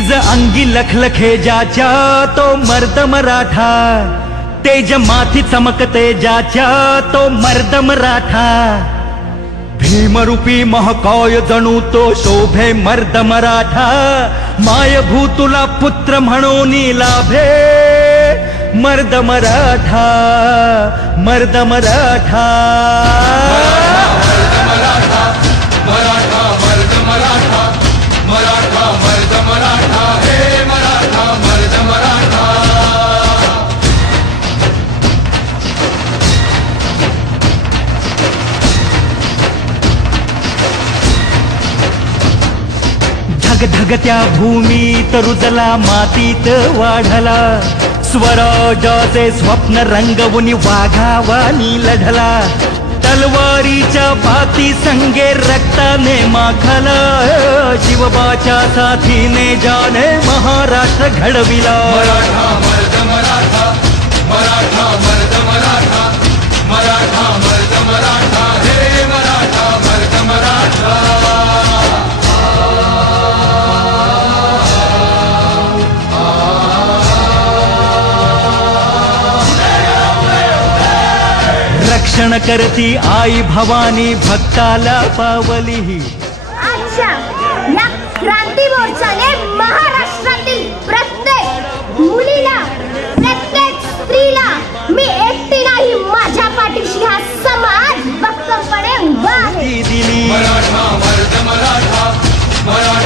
निज अंगी लखलखे ज्याच्या तो मर्द मराठा, तेज माथी चमकते ज्याच्या तो मर्द मराठा, भीमरूपी महाकाय जणू तो शोभे मर्द मराठा, माय भूतुला पुत्र म्हणून लाभे मर्द मराठा, मर्द मराठा, मराठा मराठा मर्द मराठा, मराठा मर्द मराठा, हे मराठा मर्द मराठा. धगधगत्या भूमीत रुजला मातीत वाढला, स्वराजाचे स्वप्न रंगवून वाघावानी लढला, तलवारीच्या बाती संगे रक्ताने माखला, शिवबाच्या साथीने जाने महाराष्ट्र घडविला. मराठा मर्द मराठा, मराठा मर्द मराठा, मराठा मर्द मराठा, हे मराठा मर्द मराठा. रक्षण करती आई भवानी भक्ताला पावली. अच्छा, या क्रांती मोर्चाने महाराष्ट्रातील प्रत्येक मुलीला, प्रत्येक स्त्रीला मी एकटी नाही, माझ्या पाठीशी हा समाज भक्कमपणे उभा आहे. दिली मराठा मर्द मराठा, मराठा